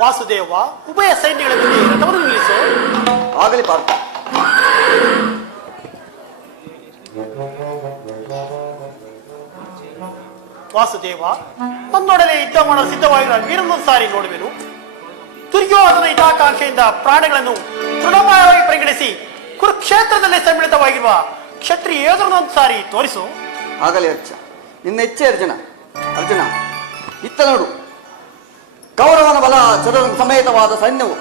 ವಾಸುದೇವ, ಉಭಯ ಸೈನ್ಯಗಳ ಜೊತೆ ರಥವನ್ನು ನಿಲ್ಲಿಸು. ಆಗಲಿ ಪಾರ್ಥ. ವಾಸುದೇವ, ನನ್ನೊಡನೆ ಯುದ್ಧ ಮಾಡಲು ಸಿದ್ಧವಾಗಿರುವ ವೀರನೊಂದು ಸಾರಿ ನೋಡುವೆನು. ದುರ್ಯೋಧನ ಹಿತಾಕಾಂಕ್ಷೆಯಿಂದ ಪ್ರಾಣಗಳನ್ನು ತೃಣಮಯವಾಗಿ ಪರಿಗಣಿಸಿ ಕುರುಕ್ಷೇತ್ರದಲ್ಲಿ ಸಮ್ಮಿಳಿತವಾಗಿರುವ ಕ್ಷತ್ರಿಯ ಯೋಧರನ್ನೊಂದು ಸಾರಿ ತೋರಿಸು. ಆಗಲಿ ಅರ್ಜುನ, ನಿನ್ನ ಹೆಚ್ಚೆ ಅರ್ಜುನ. ಅರ್ಜುನ, ಇತ್ತ ನೋಡು, ಕೌರವನ ಬಲ ಚದುರ ಸಮೇತವಾದ ಸೈನ್ಯವು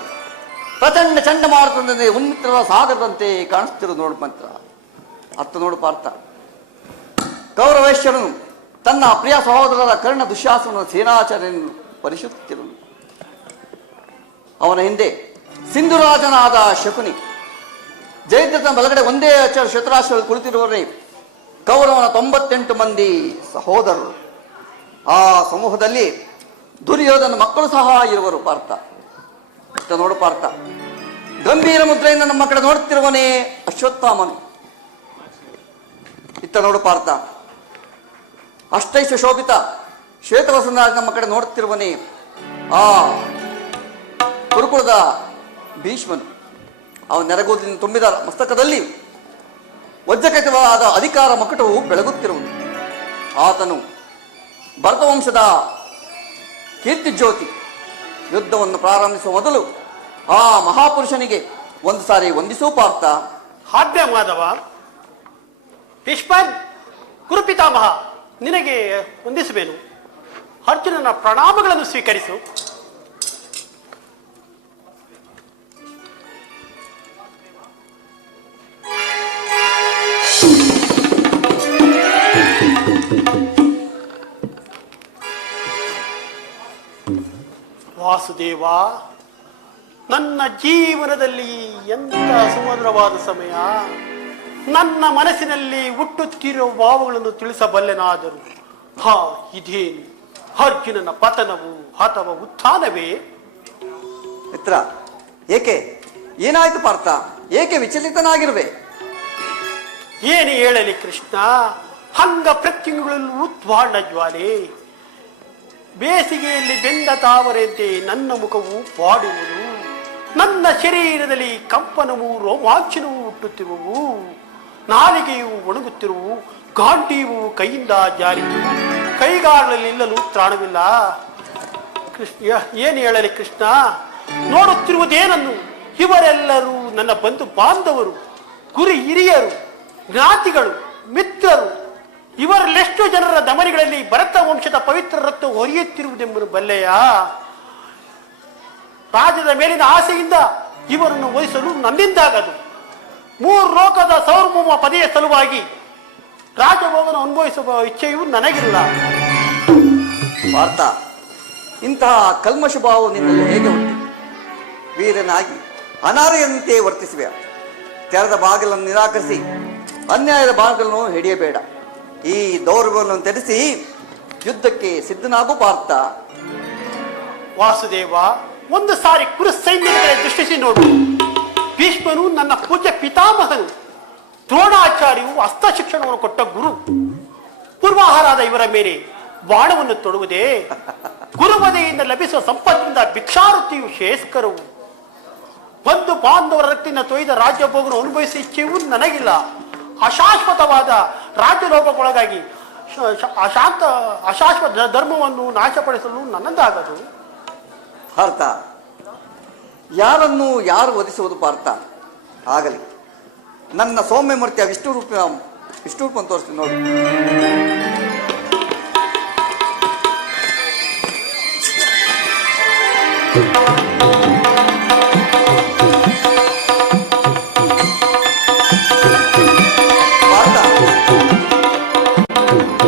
ಪ್ರಚಂಡ ಚಂಡಮಾರುತದಂತೆ ಉನ್ನಿತರ ಸಾಗರದಂತೆ ಕಾಣಿಸುತ್ತಿರುವ ನೋಡು ಮಂತ್ರ. ಅತ್ತ ನೋಡು ಪಾರ್ಥ, ಕೌರವೇಶ್ವರನು ತನ್ನ ಪ್ರಿಯ ಸಹೋದರರ ಕರ್ಣ ದುಶ್ಯಾಸನ ಸೇನಾಚಾರ್ಯನನ್ನು ಪರಿಶುತ್ತಿರುವನು. ಅವನ ಹಿಂದೆ ಸಿಂಧುರಾಜನಾದ ಶಕುನಿ, ಜಯದ್ರಥನ ಬಲಗಡೆ ಒಂದೇ ಶತರಾಶ್ವರಲ್ಲಿ ಕುಳಿತಿರುವವರೇ ಕೌರವನ 98 ಮಂದಿ ಸಹೋದರರು. ಆ ಸಮೂಹದಲ್ಲಿ ದುರ್ಯೋಧನ ಮಕ್ಕಳು ಸಹ ಇರುವರು ಪಾರ್ಥ. ಇತ್ತ ನೋಡು ಪಾರ್ಥ, ಗಂಭೀರ ಮುದ್ರೆಯಿಂದ ನಮ್ಮ ಕಡೆ ನೋಡುತ್ತಿರುವನೇ ಅಶ್ವತ್ಥಾಮನು. ಇತ್ತ ನೋಡು ಪಾರ್ಥ, ಅಷ್ಟೈಷ ಶೋಭಿತ ಶ್ವೇತವಸಂತರಾಜ ನಮ್ಮ ಕಡೆ ನೋಡುತ್ತಿರುವನೇ ಆ ಕುರುಕುಲದ ಭೀಷ್ಮನು. ಅವನ ನೆರಗೋದಿನ ತುಂಬಿದ ಮಸ್ತಕದಲ್ಲಿ ವಜ್ರಖಚಿತವಾದ ಅಧಿಕಾರ ಮಕಟವು ಬೆಳಗುತ್ತಿರುವನು. ಆತನು ಭರತವಂಶದ ಕೀರ್ತಿ ಜ್ಯೋತಿ. ಯುದ್ಧವನ್ನು ಪ್ರಾರಂಭಿಸುವ ಮೊದಲು ಆ ಮಹಾಪುರುಷನಿಗೆ ಒಂದು ಸಾರಿ ವಂದಿಸು ಪಾರ್ಥ. ಆಜ್ಞೆ ಮಾಧವ. ಭೀಷ್ಮನ್, ಗುರುಪಿತಾಮಹ, ನಿನಗೆ ವಂದಿಸುವೆನು. ಅರ್ಜುನನ ಪ್ರಣಾಮಗಳನ್ನು ಸ್ವೀಕರಿಸು. ವಾಸುದೇವ, ನನ್ನ ಜೀವನದಲ್ಲಿ ಎಂಥ ಸುಮಧುರವಾದ ಸಮಯ. ನನ್ನ ಮನಸ್ಸಿನಲ್ಲಿ ಹುಟ್ಟುತ್ತಿರುವ ಭಾವಗಳನ್ನು ತಿಳಿಸಬಲ್ಲೆನಾದರೂ ಇದೇನು ಅರ್ಜುನನ ಪತನವು ಅಥವಾ ಉತ್ಥಾನವೇ? ಮಿತ್ರ, ಏಕೆ, ಏನಾಯ್ತು ಪಾರ್ಥ? ಏಕೆ ವಿಚಲಿತನಾಗಿರುವೆ? ಏನು ಹೇಳಲಿ ಕೃಷ್ಣ, ಹಂಗ ಪ್ರತ್ಯಂಗಗಳಲ್ಲಿ ಉತ್ವಾಣ ಜ್ವಾಲೆ. ಬೇಸಿಗೆಯಲ್ಲಿ ಬೆಂದ ತಾವರೆಂತೆ ನನ್ನ ಮುಖವು ಬಾಡುವುದು. ನನ್ನ ಶರೀರದಲ್ಲಿ ಕಂಪನವು ರೋಮಾಂಚನವು ಹುಟ್ಟುತ್ತಿರುವು, ನಾಲಿಗೆಯು ಒಣಗುತ್ತಿರುವು, ಗಾಂಡೀವು ಕೈಯಿಂದ ಜಾರಿ, ಕೈಗಾಲಲ್ಲಿ ನಿಲ್ಲಲು ತ್ರಾಣವಿಲ್ಲ. ಕೃಷ್ಣ, ಏನು ಹೇಳಲಿ ಕೃಷ್ಣ? ನೋಡುತ್ತಿರುವುದೇನನ್ನು? ಇವರೆಲ್ಲರೂ ನನ್ನ ಬಂಧು ಬಾಂಧವರು, ಗುರು ಹಿರಿಯರು, ಜ್ಞಾತಿಗಳು, ಮಿತ್ರರು. ಇವರಲ್ಲೆಷ್ಟು ಜನರ ದಮನಿಗಳಲ್ಲಿ ಭರತ ವಂಶದ ಪವಿತ್ರ ರಕ್ತ ಹೊರಿಯುತ್ತಿರುವುದೆಂಬುದು ಬಲ್ಲೆಯ? ರಾಜ್ಯದ ಮೇಲಿನ ಆಸೆಯಿಂದ ಇವರನ್ನು ವಹಿಸಲು ನನ್ನಿಂದಾಗದು. 3 ಲೋಕದ ಸಾರ್ವಭೌಮ ಪದೆಯ ಸಲುವಾಗಿ ರಾಜಭೋಗನ ಅನುಭವಿಸುವ ಇಚ್ಛೆಯೂ ನನಗಿಲ್ಲ. ಪಾರ್ಥ, ಇಂತಹ ಕಲ್ಮಶ ಭಾವ ನಿನ್ನಲ್ಲಿ ಹೇಗೆ ಹುಟ್ಟಿತು? ವೀರನಾಗಿ ಅನಾರ್ಯಂತೆ ವರ್ತಿಸುವೆ. ತೆರೆದ ಬಾಗಿಲನ್ನು ನಿರಾಕರಿಸಿ ಅನ್ಯಾಯದ ಬಾಗಿಲನ್ನು ಹಿಡಿಯಬೇಡ. ಈ ದೌರ್ಯವನ್ನು ತ್ಯಜಿಸಿ ಯುದ್ಧಕ್ಕೆ ಸಿದ್ಧನಾಗು ಪಾರ್ಥ. ವಾಸುದೇವ, ಒಂದು ಸಾರಿ ಕುರು ಸೈನ್ಯಗಳ ದೃಷ್ಟಿಸಿ ನೋಡು. ಭೀಷ್ಮನು ನನ್ನ ಪೂಜ್ಯ ಪಿತಾಮಹನು, ದ್ರೋಣಾಚಾರ್ಯವು ಅಸ್ತ್ರ ಶಿಕ್ಷಣವನ್ನು ಕೊಟ್ಟ ಗುರು. ಪೂರ್ವಾಹಾರಾದ ಇವರ ಮೇಲೆ ಬಾಣವನ್ನು ತೊಡುವುದೇ? ಗುರುವದೆಯಿಂದ ಲಭಿಸುವ ಸಂಪತ್ತಿನಿಂದ ಭಿಕ್ಷಾವೃತ್ತಿಯು ಶ್ರೇಷ್ಕರವು. ಬಂಧು ಬಾಂಧವರ ರಕ್ತಿನ ತೊಯ್ದ ರಾಜ್ಯಭೋಗವನ್ನು ಅನುಭವಿಸುವ ಇಚ್ಛೆಯೂ ನನಗಿಲ್ಲ. ಅಶಾಶ್ವತವಾದ ರಾಜ್ಯಲೋಕಕ್ಕೊಳಗಾಗಿ ಅಶಾಶ್ವತ ಧರ್ಮವನ್ನು ನಾಶಪಡಿಸಲು ನನ್ನದಾಗದು. ಪಾರ್ಥ, ಯಾರನ್ನು ಯಾರು ವಧಿಸುವುದು ಪಾರ್ಥ? ಆಗಲಿ, ನನ್ನ ಸೌಮ್ಯ ಮೂರ್ತಿಯ ವಿಷ್ಣು ರೂಪವನ್ನು ತೋರಿಸ್ತೀನಿ ನೋಡಿ.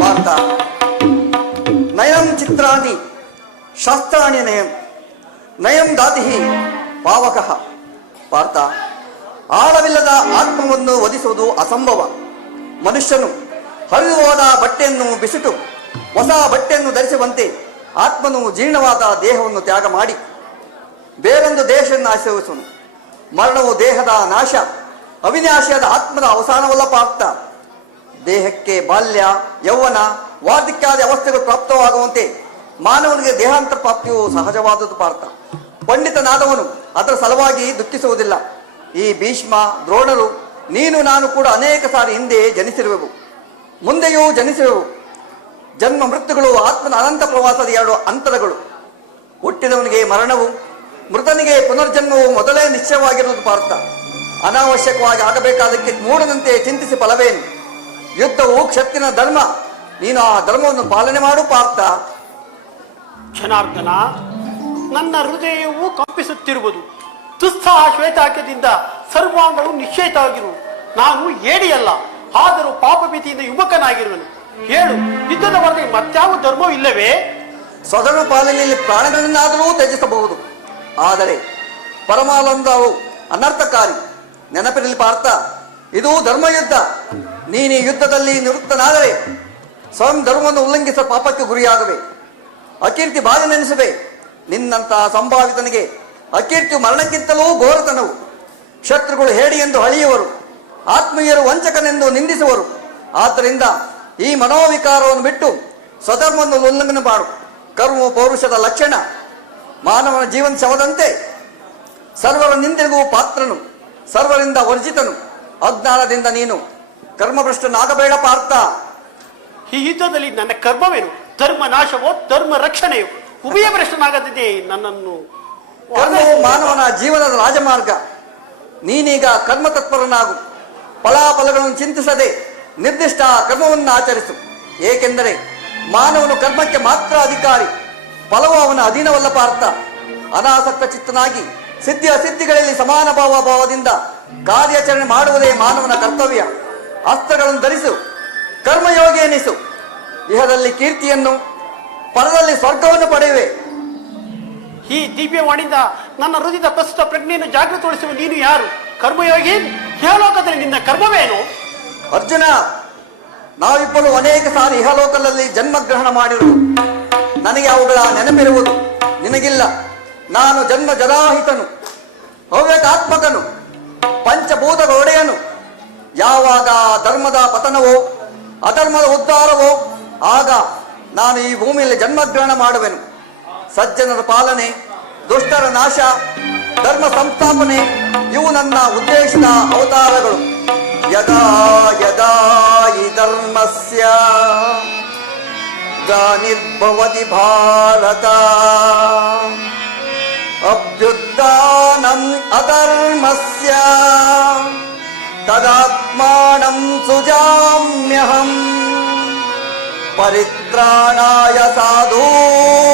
ಪಾರ್ಥ, ನಯಂ ಚಿತ್ರಾಣಿ ಶಾಸ್ತ್ರಾಣಿ ನಯಂ ದಾತಿ ಪಾವಕಃ. ಪಾರ್ಥ, ಆಳವಿಲ್ಲದ ಆತ್ಮವನ್ನು ವಧಿಸುವುದು ಅಸಂಭವ. ಮನುಷ್ಯನು ಹರಿದು ಹೋದ ಬಟ್ಟೆಯನ್ನು ಬಿಸಿಟು ಹೊಸ ಬಟ್ಟೆಯನ್ನು ಧರಿಸುವಂತೆ ಆತ್ಮನು ಜೀರ್ಣವಾದ ದೇಹವನ್ನು ತ್ಯಾಗ ಮಾಡಿ ಬೇರೊಂದು ದೇಶವನ್ನು ಆಶ್ರಯಿಸುವನು. ಮರಣವು ದೇಹದ ನಾಶ, ಅವಿನಾಶಿಯಾದ ಆತ್ಮದ ಅವಸಾನವಲ್ಲ ಪಾರ್ಥ. ದೇಹಕ್ಕೆ ಬಾಲ್ಯ, ಯೌವನ, ವಾರ್ಧಕ್ಯಾದ ಅವಸ್ಥೆಗಳು ಪ್ರಾಪ್ತವಾಗುವಂತೆ ಮಾನವನಿಗೆ ದೇಹಾಂತರ ಪ್ರಾಪ್ತಿಯು ಸಹಜವಾದದ್ದು ಪಾರ್ಥ. ಪಂಡಿತನಾದವನು ಅದರ ಸಲುವಾಗಿ ದುಃಖಿಸುವುದಿಲ್ಲ. ಈ ಭೀಷ್ಮ, ದ್ರೋಣರು, ನೀನು ನಾನು ಕೂಡ ಅನೇಕ ಸಾರಿ ಹಿಂದೆ ಜನಿಸಿರುವೆವು, ಮುಂದೆಯೂ ಜನಿಸಿರುವೆವು. ಜನ್ಮ ಮೃತ್ಯುಗಳು ಆತ್ಮನ ಅನಂತ ಪ್ರವಾಸದ 2 ಅಂತರಗಳು. ಹುಟ್ಟಿದವನಿಗೆ ಮರಣವು, ಮೃತನಿಗೆ ಪುನರ್ಜನ್ಮವು ಮೊದಲೇ ನಿಶ್ಚಯವಾಗಿರುವುದು ಪಾರ್ಥ. ಅನಾವಶ್ಯಕವಾಗಿ ಆಗಬೇಕಾದಕ್ಕೆ ಮೂಢನಂತೆ ಚಿಂತಿಸಿ ಫಲವೇನು? ಯುದ್ಧವು ಕ್ಷತ್ರಿಯನ ಧರ್ಮ. ನೀನು ಆ ಧರ್ಮವನ್ನು ಪಾಲನೆ ಮಾಡು ಪಾರ್ಥ. ಜನಾರ್ದನ, ನನ್ನ ಹೃದಯವು ಕಂಪಿಸುತ್ತಿರುವುದು. ದುಸ್ಸಾಹ ಶ್ವೇತಾಕ್ಯದಿಂದ ಸರ್ವಾಂಗಗಳು ನಿಶ್ಚಯಿತವಾಗಿರು. ನಾನು ಏಡಿಯಲ್ಲ, ಆದರೂ ಪಾಪ ಭೀತಿಯಿಂದ ಯುವಕನಾಗಿರುವನು. ಹೇಳು, ಯುದ್ಧದ ಹೊರಗೆ ಮತ್ಯಾವ ಧರ್ಮವೂ ಇಲ್ಲವೇ? ಸ್ವಧರ್ಮ ಪಾಲನೆಯಲ್ಲಿ ಪ್ರಾಣಗಳನ್ನಾದರೂ ತ್ಯಜಿಸಬಹುದು, ಆದರೆ ಪರಮಾನಂದವು ಅನರ್ಥಕಾರಿ. ನೆನಪಿರಲಿ ಪಾರ್ಥ, ಇದು ಧರ್ಮಯುದ್ಧ. ನೀನು ಈ ಯುದ್ಧದಲ್ಲಿ ನಿವೃತ್ತನಾದರೆ ಸ್ವಯಂ ಧರ್ಮವನ್ನು ಉಲ್ಲಂಘಿಸುವ ಪಾಪಕ್ಕೆ ಗುರಿಯಾಗುವೆ. ಅಕೀರ್ತಿ ಬಾಧೆ ನೆನೆಸುವೆ. ನಿನ್ನಂತಹ ಸಂಭಾವಿತನಿಗೆ ಅಕೀರ್ತಿಯು ಮರಣಕ್ಕಿಂತಲೂ ಘೋರತನವು. ಶತ್ರುಗಳು ಹೇಡಿ ಎಂದು ಹಳಿಯುವರು, ಆತ್ಮೀಯರು ವಂಚಕನೆಂದು ನಿಂದಿಸುವರು. ಆದ್ದರಿಂದ ಈ ಮನೋವಿಕಾರವನ್ನು ಬಿಟ್ಟು ಸ್ವಧರ್ಮವನ್ನು ಉಲ್ಲಂಘನೆ ಮಾಡು. ಕರ್ಮ ಪೌರುಷದ ಲಕ್ಷಣ. ಮಾನವನ ಜೀವನ ಶವದಂತೆ ಸರ್ವರ ನಿಂದೆಗೂ ಪಾತ್ರನು, ಸರ್ವರಿಂದ ವರ್ಜಿತನು. ಅಜ್ಞಾನದಿಂದ ನೀನು ಕರ್ಮಭ್ರಷ್ಟನಾಗಬೇಡ ಪಾರ್ಥ. ಈ ಯುದ್ಧದಲ್ಲಿ ನನ್ನ ಕರ್ಮವೇನು? ಧರ್ಮ ನಾಶವೋ ಧರ್ಮ ರಕ್ಷಣೆಯೋ? ಉಭಯ ಭ್ರಷ್ಟನಾಗದಿದೆ ನನ್ನನ್ನು. ಕರ್ಮವು ಮಾನವನ ಜೀವನದ ರಾಜಮಾರ್ಗ. ನೀನೀಗ ಕರ್ಮತತ್ಪರನಾಗು. ಫಲಾಫಲಗಳನ್ನು ಚಿಂತಿಸದೆ ನಿರ್ದಿಷ್ಟ ಕರ್ಮವನ್ನು ಆಚರಿಸು. ಏಕೆಂದರೆ ಮಾನವನು ಕರ್ಮಕ್ಕೆ ಮಾತ್ರ ಅಧಿಕಾರಿ, ಫಲವು ಅವನ ಅಧೀನವಲ್ಲ ಪಾರ್ಥ. ಅನಾಸಕ್ತ ಚಿತ್ತನಾಗಿ ಸಿದ್ಧಿ ಅಸಿದ್ಧಿಗಳಲ್ಲಿ ಸಮಾನ ಭಾವದಿಂದ ಕಾರ್ಯಾಚರಣೆ ಮಾಡುವುದೇ ಮಾನವನ ಕರ್ತವ್ಯ. ಅಸ್ತ್ರಗಳನ್ನು ಧರಿಸು, ಕರ್ಮಯೋಗಿ ಎನಿಸು. ಇಹದಲ್ಲಿ ಕೀರ್ತಿಯನ್ನು, ಪರದಲ್ಲಿ ಸ್ವರ್ಗವನ್ನು ಪಡೆಯುವೆ. ಈ ದಿವ್ಯವಾಣಿಯಿಂದ ನನ್ನ ಹೃದಯದ ಪ್ರಸ್ತುತ ಪ್ರಜ್ಞೆಯನ್ನು ಜಾಗೃತಗೊಳಿಸುವ ನೀನು ಯಾರು? ಕರ್ಮಯೋಗಿ? ಇಹಲೋಕದಲ್ಲಿ ನಿನ್ನ ಕರ್ಮವೇನು? ಅರ್ಜುನ, ನಾವಿಬ್ಬರು ಅನೇಕ ಸಾರಿ ಇಹಲೋಕದಲ್ಲಿ ಜನ್ಮಗ್ರಹಣ ಮಾಡಿರುವುದು. ನನಗೆ ಅವುಗಳ ನೆನಪಿರುವುದು, ನಿನಗಿಲ್ಲ. ನಾನು ಜನ್ಮ ಜರಾಹಿತನು, ಅವ್ಯಕ್ತಾತ್ಮಕನು, ಪಂಚಭೂತಗಳ ಒಡೆಯನು. ಯಾವಾಗ ಧರ್ಮದ ಪತನವೋ ಅಧರ್ಮದ ಉದ್ಧಾರವೋ ಆಗ ನಾನು ಈ ಭೂಮಿಯಲ್ಲಿ ಜನ್ಮಗ್ರಹಣ ಮಾಡುವೆನು. ಸಜ್ಜನರ ಪಾಲನೆ, ದುಷ್ಟರ ನಾಶ, ಧರ್ಮ ಸಂಸ್ಥಾಪನೆ ಇವು ನನ್ನ ಉದ್ದೇಶದ ಅವತಾರಗಳು. ಯದಾ ಯದಾ ಹಿ ಧರ್ಮಸ್ಯ ಗ್ಲಾನಿರ್ಭವತಿ ಭಾರತ ಅಭ್ಯುತ್ಥಾನಂ ಅಧರ್ಮಸ್ಯ ತದಾತ್ಮಾನಂ ಸುಜಾಮ್ಯಹಂ ಪರಿತ್ರಾಣಾಯ ಸಾಧೂನಾಂ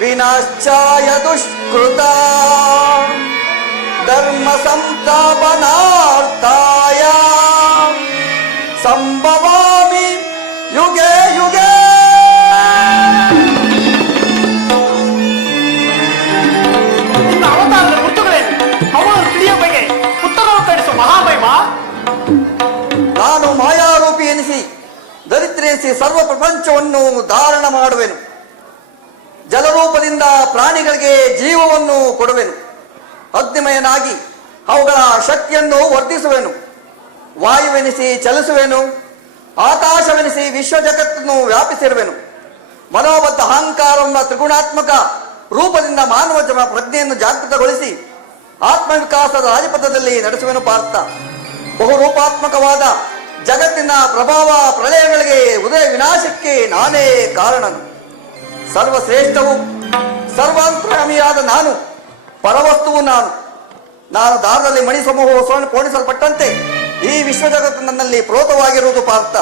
ವಿನಾಶಾಯ ದುಷ್ಕೃತಾಂ ಧರ್ಮ ಸಂಸ್ಥಾಪನಾರ್ಥಾಯ ಸಂಭವಾಮಿ ಯುಗೆ ಯುಗೆ. ನಿನ್ನ ಅವತಾರದ ಗುರುತುಗಳೇನು? ಅವನು ತಿಳಿಯೋ ಬಗೆ ಉತ್ತರವನ್ನು ಕಳಿಸುವ ಮಹಾಮಹಿಮ. ನಾನು ಮಾಯಾರೂಪಿ ಎನಿಸಿ ದರಿದ್ರ ಎನಿಸಿ ಸರ್ವ ಪ್ರಪಂಚವನ್ನು ಧಾರಣ ಮಾಡುವೆನು. ಜಲರೂಪದಿಂದ ಪ್ರಾಣಿಗಳಿಗೆ ಜೀವವನ್ನು ಕೊಡುವೆನು. ಅಗ್ನಿಮಯನಾಗಿ ಅವುಗಳ ಶಕ್ತಿಯನ್ನು ವರ್ಧಿಸುವೆನು. ವಾಯುವೆನಿಸಿ ಚಲಿಸುವೆನು. ಆಕಾಶವೆನಿಸಿ ವಿಶ್ವ ಜಗತ್ತನ್ನು ವ್ಯಾಪಿಸಿರುವೆನು. ಮನೋಬದ್ಧ ಅಹಂಕಾರವೆಂಬ ತ್ರಿಗುಣಾತ್ಮಕ ರೂಪದಿಂದ ಮಾನವ ಪ್ರಜ್ಞೆಯನ್ನು ಜಾಗೃತಗೊಳಿಸಿ ಆತ್ಮವಿಕಾಸದ ರಾಜಪಥದಲ್ಲಿ ನಡೆಸುವೆನು ಪಾರ್ಥ. ಬಹುರೂಪಾತ್ಮಕವಾದ ಜಗತ್ತಿನ ಪ್ರಭಾವ ಪ್ರಳಯಗಳಿಗೆ ಉದಯ ವಿನಾಶಕ್ಕೆ ನಾನೇ ಕಾರಣನು. ಸರ್ವಶ್ರೇಷ್ಠವು ಸರ್ವಾಂತರ್ಯಾಮಿಯಾದ ನಾನು ಪರವಸ್ತುವು. ನಾನು ದಾರದಲ್ಲಿ ಮಣಿ ಸಮೂಹವನ್ನು ಪೋಣಿಸಲ್ಪಟ್ಟಂತೆ ಈ ವಿಶ್ವ ಜಗತ್ತು ನನ್ನಲ್ಲಿ ಪ್ರೋತವಾಗಿರುವುದು ಪಾರ್ಥ.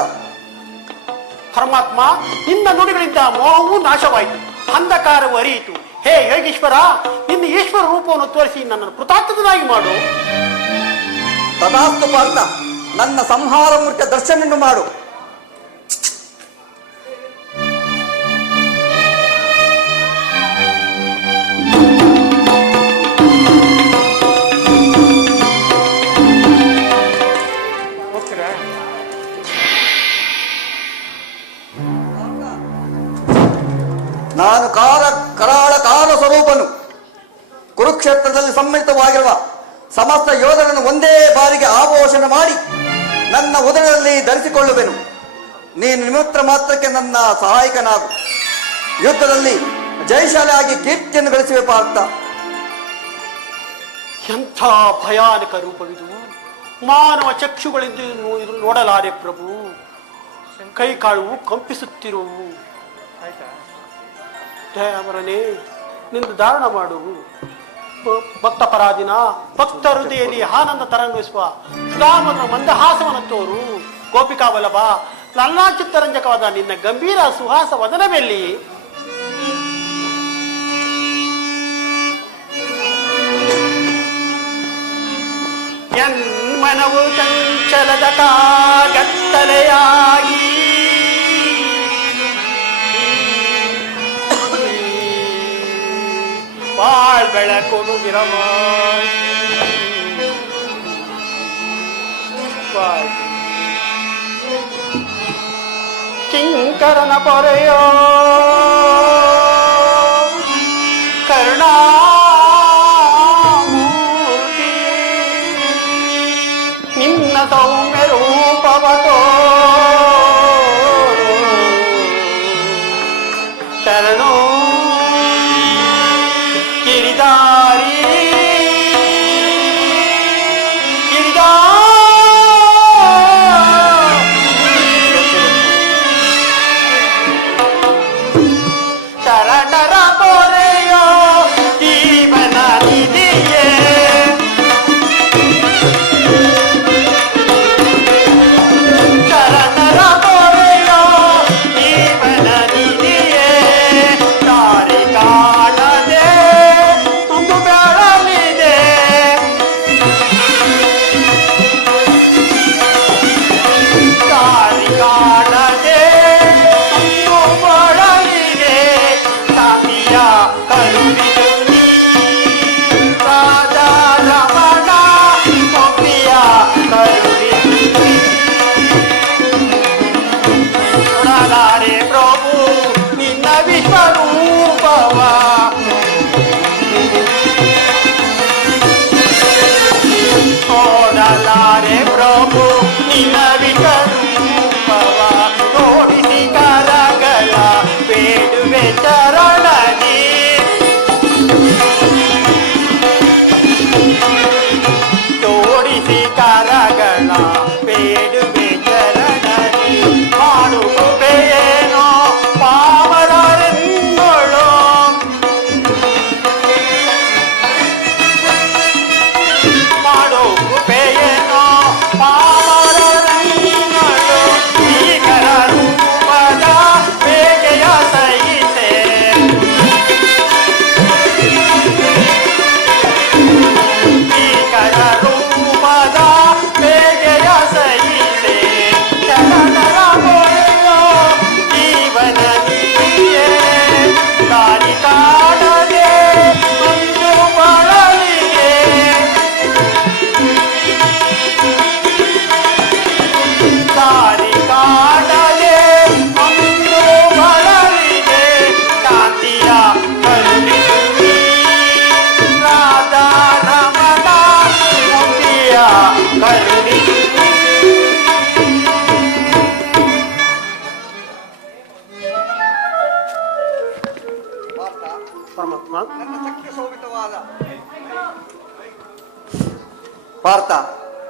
ಪರಮಾತ್ಮ, ನಿನ್ನ ನುಡಿಗಳಿಂದ ಮೋಹವೂ ನಾಶವಾಯಿತು, ಅಂಧಕಾರವು ಅರಿಯಿತು. ಹೇ ಯೋಗೀಶ್ವರ, ನಿನ್ನ ಈಶ್ವರ ರೂಪವನ್ನು ತೋರಿಸಿ ನನ್ನನ್ನು ಕೃತಾರ್ಥನಾಗಿ ಮಾಡು. ತಥಾಸ್ತು ಪಾರ್ಥ, ನನ್ನ ಸಂಹಾರ ಮೂರ್ತಿಯ ದರ್ಶನವನ್ನು ಮಾಡು. ನಾನು ಕರಾಳ ಕಾಲ ಸ್ವರೂಪನು. ಕುರುಕ್ಷೇತ್ರದಲ್ಲಿ ಸಮ್ಮಿಳಿತವಾಗಿರುವ ಸಮಸ್ತ ಯೋಧರನ್ನು ಒಂದೇ ಬಾರಿಗೆ ಆಭೋಷಣ ಮಾಡಿ ನನ್ನ ಉದರದಲ್ಲಿ ಧರಿಸಿಕೊಳ್ಳುವೆನು. ನೀನು ನಿಮಿತ್ತ ಮಾತ್ರಕ್ಕೆ ನನ್ನ ಸಹಾಯಕನಾಗು. ಯುದ್ಧದಲ್ಲಿ ಜಯಶಾಲಿಯಾಗಿ ಕೀರ್ತಿಯನ್ನು ಗಳಿಸುವೆ ಪಾರ್ಥ. ಎಂಥ ಭಯಾನಕ ರೂಪವಿದು! ಮಾನವ ಚಕ್ಷುಗಳಿಂದ ಇದು ನೋಡಲಾರೆ ಪ್ರಭು. ಕೈಕಾಳು ಕಂಪಿಸುತ್ತಿರುವು. ದಯಾವರನೇ, ನಿಂದು ಧಾರಣ ಮಾಡು. ಭಕ್ತ ಪರಾಧಿನ ಭಕ್ತ ಹೃದಯದಲ್ಲಿ ಆನಂದ ತರಂಗಿಸುವ ಸುಧಾಮನ ಮಂದಹಾಸವನ್ನು ತೋರು. ಗೋಪಿಕಾ ವಲ್ಲಭ ಲಲ್ಲಾ ಚಿತ್ತರಂಜಕವಾದ ನಿನ್ನ ಗಂಭೀರ ಸುಹಾಸ ವದನವೆಲ್ಲಿ? ಮನವು ಚಂಚಲದ ಕಾಗತ್ತಲೆಯಾಗಿ ಬಾಳ್ ಬೆಳಕು ವಿರಮ ಕಿಂಕರನ ಪೊರೆಯೋ ಕರುಣಾಮೂರ್ತಿ ನಿನ್ನ ಸೌಮ್ಯ ರೂಪವತೋ ಶರಣೋ ಗಿರಿಧಾರಿ ಶರಣರ ಪೊರೆಯೋ ಜೀವನ ನಿಧಿಯೇ ಶರಣರ ಪೊರೆಯೋ ಜೀವನ ನಿಧಿಯೇ ದಾರಿ ಕಾಣದೆ ತುಂಬು ಬೆಳಲಿದೆ ದಾರಿ ಕಾಣದೆ ತುಂಬು ಬೆಳಲಿದೆ ತಾಮಿಯ ಕರುಣಿದು ನೀ ರಾಜಾ ರಮಣ ಒಪ್ಪಿಯ ಕರುಣಿದು ನೀ ನೋಡಲಾರೆ ಪ್ರಭು ನಿನ್ನ ವಿಶ್ವರೂಪವ ನೋಡಲಾರೆ ಪ್ರಭು ನಿನ್ನ ವಿಶ್ವರೂಪವ ನೋಡಿಸಿ ಕರಗಳ ಬೇಡುವೆ ಚರಣದಿ ಕರುಣಿಸು. ಪರಮಾತ್ಮ, ನನ್ನ ಚಕ್ರ ಶೋಭಿತವಾದ ಪಾರ್ಥ,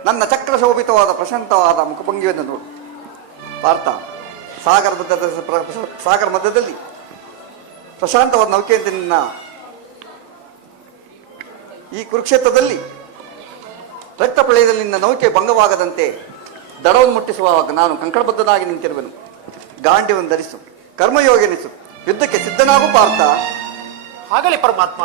ನನ್ನ ಚಕ್ರ ಶೋಭಿತವಾದ ಪ್ರಶಾಂತವಾದ ಮುಖಭಂಗಿಯನ್ನು ನೋಡು. ಪಾರ್ಥ, ಸಾಗರ ಮಧ್ಯದಲ್ಲಿ ಪ್ರಶಾಂತವಾದ ನೌಕೆಯಂತೆ ನಿನ್ನ ಈ ಕುರುಕ್ಷೇತ್ರದಲ್ಲಿ ರಕ್ತ ಪ್ರಳಯದಲ್ಲಿ ನಿನ್ನ ನೌಕೆ ಭಂಗವಾಗದಂತೆ ದಡವನ್ನು ಮುಟ್ಟಿಸುವಾಗ ನಾನು ಕಂಕಣಬದ್ಧನಾಗಿ ನಿಂತಿರುವೆನು. ಗಾಂಡ್ಯವನ್ನು ಧರಿಸು, ಕರ್ಮಯೋಗಿನಿಸು, ಯುದ್ಧಕ್ಕೆ ಸಿದ್ಧನಾಗು ಪಾರ್ಥ. ಆಗಲಿ ಪರಮಾತ್ಮ.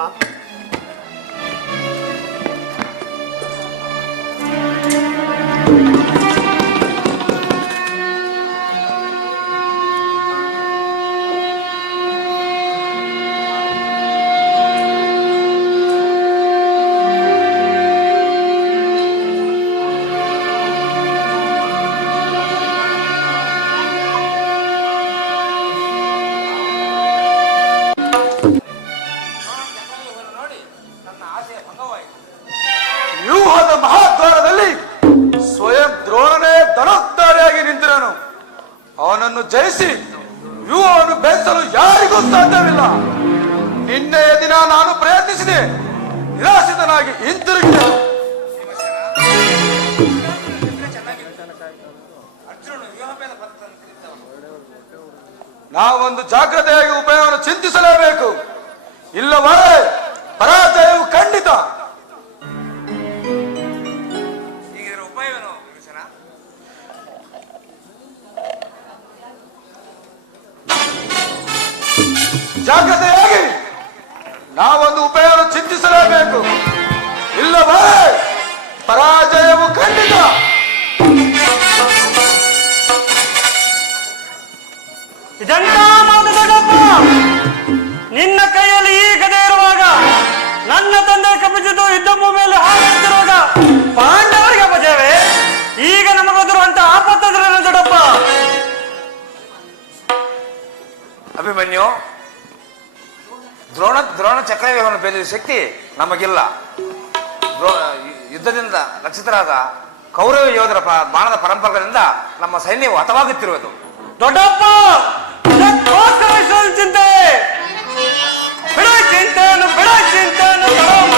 ವ್ಯೂಹದ ಮಹಾದ್ವಾರದಲ್ಲಿ ಸ್ವಯಂ ದ್ರೋಣನೇ ಧನೋದ್ಧಾರಿಯಾಗಿ ನಿಂತಿರನು. ಅವನನ್ನು ಜಯಿಸಿ ವ್ಯೂಹವನ್ನು ಬೆಳೆಸಲು ಯಾರಿಗೂ ಸಾಧ್ಯವಿಲ್ಲ. ನಿನ್ನೆಯ ದಿನ ನಾನು ಪ್ರಯತ್ನಿಸಿದೆ, ನಿರಾಶಿತನಾಗಿ ಹಿಂತಿರುಗಿದೆನು. ನಾವೊಂದು ಜಾಗ್ರತೆಯಾಗಿ ಉಪಾಯವನ್ನು ಚಿಂತಿಸಲೇಬೇಕು, ಇಲ್ಲವೇ ಪರಾಜಯವು ಖಂಡಿತ. ಜಾಗ್ರತೆಯಾಗಿ ನಾವೊಂದು ಉಪಾಯವನ್ನು ಚಿಂತಿಸಲೇಬೇಕು, ಇಲ್ಲವೇ ಪರಾಜಯವು ಖಂಡಿತ. ಇದೆಂತ ಮಾತು ದೊಡ್ಡಪ್ಪ? ನಿನ್ನ ಕೈಯಲ್ಲಿ ಈ ಗದೆ ಇರುವಾಗ, ನನ್ನ ತಂದೆ ಕಪಿಸಿದ್ದು ಯುದ್ಧ ಭೂಮಿಯಲ್ಲಿ ಹಾರುತ್ತಿರುವಾಗ ಪಾಂಡವರಿಗೆ ಅಪಜಯವೇ? ಈಗ ನಮಗೊದರುವಂತ ಆಪತ್ತಂದ್ರೇನು ದೊಡ್ಡಪ್ಪ? ಅಭಿಮನ್ಯು, ದ್ರೋಣ ಚಕ್ರವ್ಯೂಹವನ್ನು ಭೇದಿಸುವ ಶಕ್ತಿ ನಮಗಿಲ್ಲ. ಯುದ್ಧದಿಂದ ರಕ್ಷಿತರಾದ ಕೌರವ ಯೋಧರ ಬಾಣದ ಪರಂಪರೆಗಳಿಂದ ನಮ್ಮ ಸೈನ್ಯವು ಹತವಾಗುತ್ತಿರುವುದು. ದೊಡ್ಡಪ್ಪ, ಇದಕ್ಕೋಸ್ಕರ ಇಷ್ಟೊಂದು ಚಿಂತೆ. ಬಿಡ ಚಿಂತೆಯನ್ನು, ಬಿಡ ಚಿಂತೆಯನ್ನು ದೊಡ್ಡಪ್ಪ.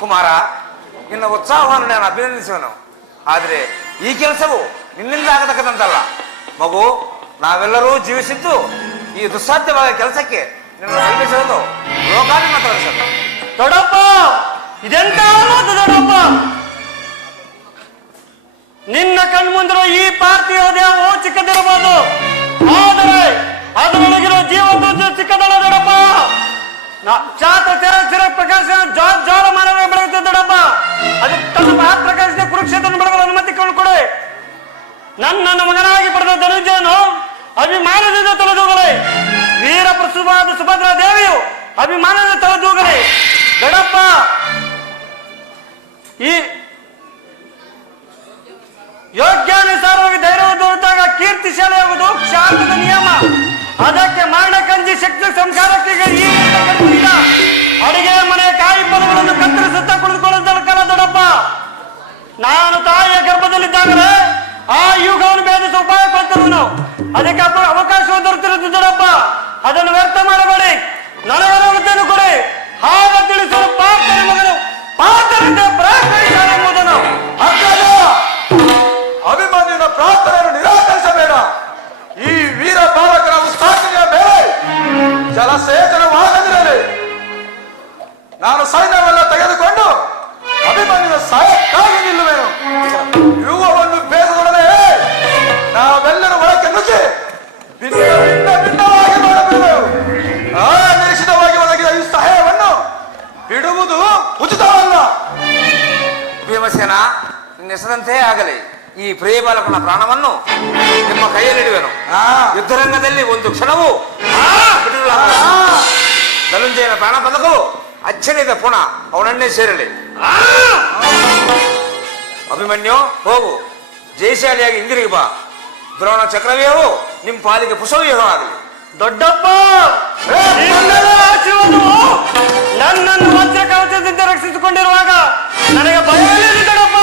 ಕುಮಾರ, ನಿನ್ನ ಉತ್ಸಾಹವನ್ನು ನಾನು ಅಭಿನಂದಿಸುವನು. ಆದರೆ ಈ ಕೆಲಸವು ನಿನ್ನಿಂದ ಆಗತಕ್ಕಂತಲ್ಲ. ಮಗು, ನಾವೆಲ್ಲರೂ ಜೀವಿಸಿದ್ದು ಈ ದುಸ್ಸಾಧ್ಯವಾದ ಕೆಲಸಕ್ಕೆ ನಿನ್ನ ಕಲ್ಪಿಸುವುದು ಲೋಕಾಭಿಮತ ಅನಿಸಲು. ದೊಡ್ಡಪ್ಪ, ಇದೆಂತ ಮಾತು ದೊಡ್ಡಪ್ಪ? ನಿನ್ನ ಕಣ್ಮುಂದಿರೋ ಈ ಪಾರ್ಥಿವ ದೇಹವು ಚಿಕ್ಕದಿರಬಹುದು, ಆದರೆ ಅದರೊಳಗಿರೋ ಜೀವ ಚಿಕ್ಕದಲ್ಲ ದೊಡ್ಡಪ್ಪ. ಪ್ರಕಾಶ ಜೋಳ ಮಾನವ ಬೆಳೆಯುತ್ತೆ ದೊಡ್ಡಪ್ಪ. ಅದು ತನ್ನ ಪ್ರಕಾಶದ ಕುರುಕ್ಷೇತ್ರ ಬೆಳಗಲು ಅನುಮತಿ ಕೊಡಿ. ನನ್ನ ಮಗನಾಗಿ ಪಡೆದ ಧನುಜನು ಅಭಿಮಾನದಿಂದ ತೊಳೆದೋಗಲಿ. ವೀರ ಪ್ರಸುವಾದ ಸುಭದ್ರಾ ದೇವಿಯು ಅಭಿಮಾನದಿಂದ ತೊಳೆದೋಗಲಿ. ದೊಡ್ಡಪ್ಪ, ಈ ಯೋಗ್ಯಾನುಸಾರವಾಗಿ ಧೈರ್ಯ ದೊರೆತಾಗ ಕೀರ್ತಿ ಶಾಲೆಯಾಗುವುದು ಶಾಂತದ ನಿಯಮ. ಅದಕ್ಕೆ ಮರಣ ಕಂಜಿ ಶಕ್ತಿ ಸಂಸಾರಕ್ಕೆ ಈ ಅಡಿಗೆ ಈಗಾಗಲೇ ಆ ಯುಗವನ್ನು ಭೇದಿಸುವ ಉಪಾಯ ಕೊಡ್ತೇವೆ. ಅದಕ್ಕೆ ಅವಕಾಶ ದೊರೆತಿರುತ್ತಪ್ಪ. ಅದನ್ನು ವ್ಯರ್ಥ ಮಾಡಬೇಡಿ. ನನಗನ್ನು ಕೊಡಿ. ಹಾಗ ತಿಳಿಸಲು ಪಾರ್ಥನ ಮಗನು ಪಾರ್ಥನಿಂದ ಪ್ರಾರ್ಥಿಸಿದ ಎಂಬುದನ್ನು ಅಭಿಮನ್ಯುನ ಪ್ರಾರ್ಥನೆಯನ್ನು ನಿರಾಕರಿಸಬೇಡ. ಈ ವೀರ ಬಾಲಕರ ಉತ್ಸಾಹನೆಯ ಮೇಲೆ ಜಲಸೇಚನವಾಗದಿರಲಿ. ನಾನು ಸೈನ್ಯವೆಲ್ಲ ತೆಗೆದುಕೊಂಡು ಅಭಿಮನ್ಯುನ ಸಹಾಯಕ್ಕಾಗಿ ನಿಲ್ಲುವೆನು. ಯುವವನ್ನು ಬೇಸದೊಡನೆ ನಾವೆಲ್ಲರೂ ಒಳಕ್ಕೆ ನುಗ್ಗಿ ಭಿನ್ನ ಭಿನ್ನ ಭಿನ್ನವಾಗಿ ಮಾಡಬೇಕು. ಅನಿರೀಕ್ಷಿತವಾಗಿ ಒದಗಿದ ಈ ಸಹಾಯವನ್ನು ಬಿಡುವುದು ಉಚಿತವಲ್ಲ. ಭೀಮಸೇನ, ನಿನ್ನ ಹೆಸರಂತೆ ಆಗಲಿ. ಈ ಪ್ರಿಯ ಬಾಲಕನ ಪ್ರಾಣವನ್ನು ನಿಮ್ಮ ಕೈಯಲ್ಲಿಡುವೆನು. ಯುದ್ಧರಂಗದಲ್ಲಿ ಒಂದು ಕ್ಷಣವೂ ಬಿಡಲಾಗದು. ಧನುಂಜಯನ ಪ್ರಾಣ ಬಂದದು ಅಚ್ಚಳಿದ ಪುಣ ಅವನನ್ನೇ ಸೇರಲಿ. ಅಭಿಮನ್ಯು, ಹೋಗು, ಜಯಶಾಲಿಯಾಗಿ ಹಿಂದಿರುಗಿ ಬಾ. ದ್ರೋಣ ಚಕ್ರವ್ಯೂಹವು ನಿಮ್ಮ ಪಾಲಿಗೆ ಪುಷ್ಪವ್ಯೂಹ ಆಗಲಿ. ದೊಡ್ಡಪ್ಪ, ಆಶೀರ್ವಾದವು ನನ್ನನ್ನು ವಜ್ರ ಕವಚದಿಂದ ರಕ್ಷಿಸಿಕೊಂಡಿರುವಾಗ ನನಗೆ ಭಯ ದೊಡ್ಡಪ್ಪ.